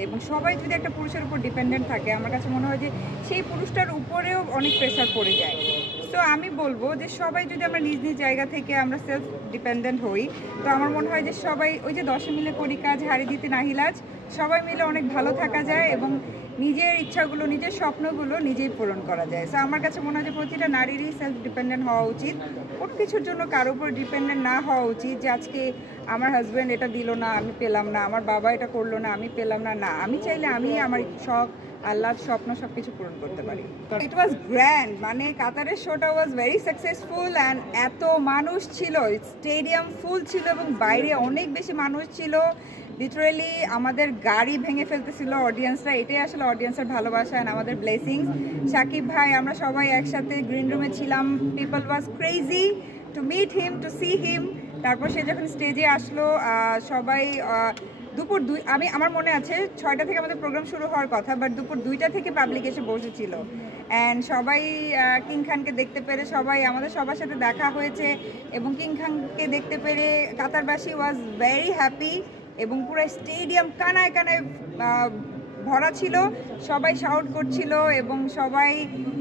এবং সবাই যদি একটা পুরুষের উপর ডিপেন্ডেন্ট থাকে আমার কাছে মনে হয় যে সেই পুরুষটার উপরেও অনেক প্রেশার পড়ে যায়। তো আমি বলবো যে সবাই যদি আমরা নিজ নিজ জায়গা থেকে আমরা সেলফ ডিপেন্ডেন্ট হই, তো আমার মনে হয় যে সবাই ওই যে 10 মিলে করি কাজ হারি দিতে নাহিলাজ, সবাই মিলে অনেক ভালো থাকা যায় এবং নিজের ইচ্ছাগুলো নিজের স্বপ্নগুলো নিজেই পূরণ করা যায়। সো আমার কাছে মনে হয় যে প্রতিটা নারীরই সেলফ ডিপেন্ডেন্ট হওয়া উচিত, কোনো কিছুর জন্য কারোর উপর ডিপেন্ডেন্ট না হওয়া উচিত যে আজকে আমার হাজব্যান্ড এটা দিল না আমি পেলাম না, আমার বাবা এটা করলো না আমি পেলাম না। না, আমি চাইলে আমি আমার শখ আল্লাহর স্বপ্ন সব কিছু পূরণ করতে পারি। ইট ওয়াজ গ্র্যান্ড, মানে কাতারের শোটা ওয়াজ ভেরি সাকসেসফুল অ্যান্ড এত মানুষ ছিল, স্টেডিয়াম ফুল ছিল এবং বাইরে অনেক বেশি মানুষ ছিল। লিটারেলি আমাদের গাড়ি ভেঙে ফেলতেছিল অডিয়েন্সরা। এটাই আসলে অডিয়েন্সের ভালোবাসা অ্যান্ড আমাদের ব্লেসিংস। শাকিব ভাই আমরা সবাই একসাথে গ্রিন রুমে ছিলাম। People was crazy to meet him, to see him. তারপর সে যখন স্টেজে আসলো সবাই দুপুর আমার মনে আছে 6টা থেকে আমাদের প্রোগ্রাম শুরু হওয়ার কথা, বাট দুপুর 2টা থেকে পাবলিক এসে বসেছিল। অ্যান্ড সবাই কিং খানকে দেখতে পেরে সবাই আমাদের সবার সাথে দেখা হয়েছে এবং কিং খানকে দেখতে পেরে কাতারবাসী ওয়াজ ভেরি হ্যাপি এবং পুরো স্টেডিয়াম কানায় কানায় ভরা ছিল, সবাই শাউট করছিল এবং সবাই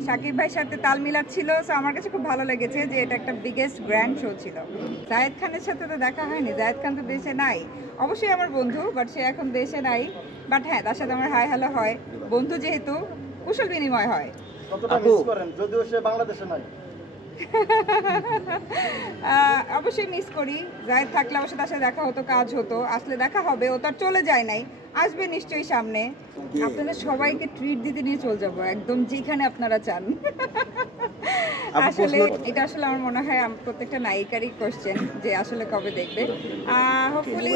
শাকিব ভাইয়ের সাথে তাল মিলাচ্ছিল। সো আমার কাছে খুব ভালো লেগেছে যে এটা একটা বিগেস্ট গ্র্যান্ড শো ছিল। জায়েদ খানের সাথে তো দেখা হয়নি, জায়েদ খান তো দেশে নাই, অবশ্যই আমার বন্ধু, বাট সে এখন দেশে নাই। বাট হ্যাঁ, তার সাথে আমার হাই হ্যালো হয়, বন্ধু যেহেতু কুশল বিনিময় হয়। কতটা মিস করেন যদিও সে বাংলাদেশে নাই? অবশ্যই মিস করি। জায়েদ থাকলে অবশ্যই তার সাথে দেখা হতো, কাজ হতো, আসলে দেখা হবে। ও তো আর চলে যায় নাই, আসবে নিশ্চয়ই সামনে। আপনাদের সবাইকে ট্রিট দিতে নিয়ে চলে যাবো একদম যেখানে আপনারা চান। আসলে এটা আসলে আমার মনে হয় প্রত্যেকটা নায়িকারই কোশ্চেন যে আসলে কবে দেখবে। হোপফুলি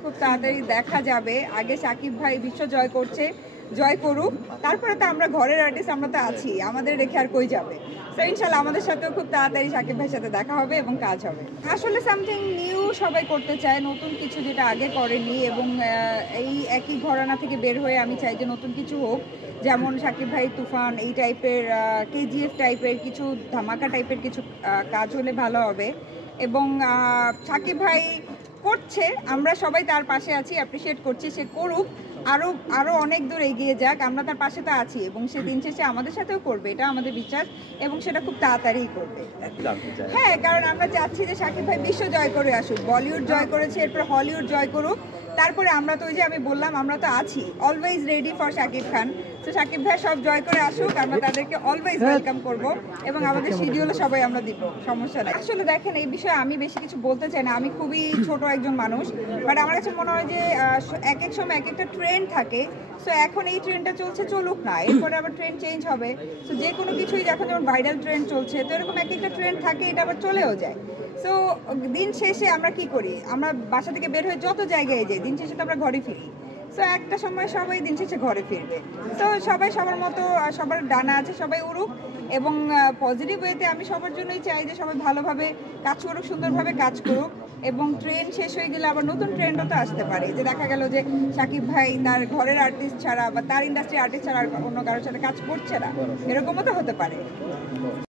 খুব তাড়াতাড়ি দেখা যাবে। আগে শাকিব ভাই বিশ্ব জয় করছে, জয় করুক, তারপরে তো আমরা ঘরের আর্টিস্ট, আমরা তো আছি, আমাদের রেখে আর কই যাবে। তো ইনশাল্লাহ আমাদের সাথেও খুব তাড়াতাড়ি শাকিব ভাইয়ের সাথে দেখা হবে এবং কাজ হবে। আসলে সামথিং নিউ সবাই করতে চায়, নতুন কিছু যেটা আগে করেনি, এবং এই একই ঘরানা থেকে বের হয়ে আমি চাই যে নতুন কিছু হোক। যেমন শাকিব ভাই তুফান এই টাইপের, কেজিএফ টাইপের কিছু, ধামাকা টাইপের কিছু কাজ হলে ভালো হবে। এবং শাকিব ভাই করছে, আমরা সবাই তার পাশে আছি, অ্যাপ্রিসিয়েট করছি, সে করুক, আরো অনেক দূর এগিয়ে যাক, আমরা তার পাশে তো আছি এবং সে দিন শেষে আমাদের সাথেও করবে, এটা আমাদের বিশ্বাস এবং সেটা খুব তাড়াতাড়ি করবে। হ্যাঁ, কারণ আমরা চাচ্ছি যে শাকিব ভাই বিশ্ব জয় করে আসুক, বলিউড জয় করেছে, এরপর হলিউড জয় করুক, তারপরে আমরা তো ওই যে আমি বললাম আমরা তো আছি always ready for Shakib Khan. তো শাকিব ভাই সব জয় করে আসুক, আমরা তাদেরকে অলওয়েজ ওয়েলকাম করব এবং আমাদের শিডিউলে সবাই আমরা দিব, সমস্যা নাই। আসলে দেখেন এই বিষয়ে আমি বেশি কিছু বলতে চাই না, আমি খুবই ছোট একজন মানুষ, বাট আমার কাছে মনে হয় যে এক এক সময় এক একটা ট্রেন্ড থাকে। সো এখন এই ট্রেন্ডটা চলছে, চলুক না, এরপরে আবার ট্রেন্ড চেঞ্জ হবে। সো যে কোনো কিছুই এখন যেমন ভাইরাল ট্রেন্ড চলছে, তো এরকম এক একটা ট্রেন্ড থাকে, এটা আবার চলেও যায়। সো দিন শেষে আমরা কি করি, আমরা বাসা থেকে বের হয়ে যত জায়গায় যাই, দিন শেষে তো আমরা ঘরে ফিরি। সো একটা সময় সবাই দিন শেষে ঘরে ফিরবে। তো সবাই সবার মতো, সবার ডানা আছে, সবাই উড়ুক এবং পজিটিভ ওয়েতে আমি সবার জন্যই চাই যে সবাই ভালোভাবে কাজ করুক, সুন্দরভাবে কাজ করুক এবং ট্রেন্ড শেষ হয়ে গেলে আবার নতুন ট্রেন্ডও তো আসতে পারে। যে দেখা গেল যে শাকিব ভাই তার ঘরের আর্টিস্ট ছাড়া বা তার ইন্ডাস্ট্রি আর্টিস্ট ছাড়া অন্য কারোর সাথে কাজ করছে না, এরকমও তো হতে পারে।